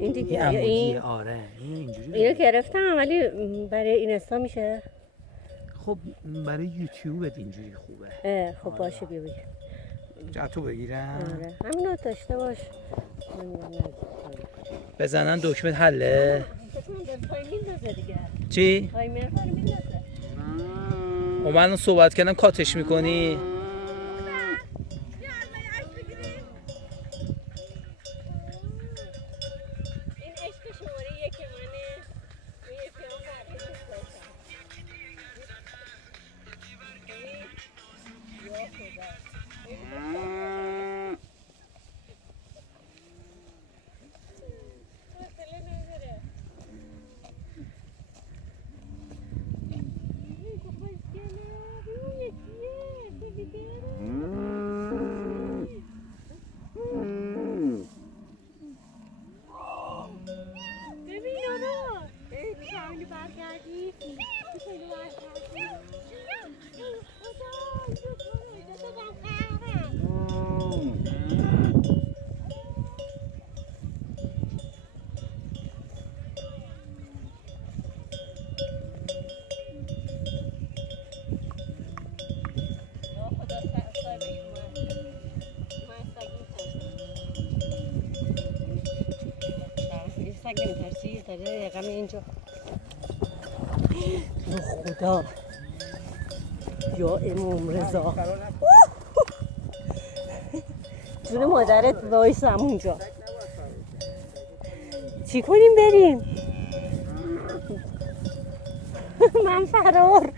این دیگه این آره این اینجوری اینو گرفتم ولی برای اینستا میشه. خب برای یوتیوبت اینجوری خوبه. خب باشه بیا بگیر. جاتو بگیرم. آره همینو داشته باش. بزنن دکمه حله. چی؟ و من صحبت کردم کاتش میکنی؟ اینجا خدا یا امام رضا جون مادرت وایسم اونجا. چی کنیم بریم؟ من فرار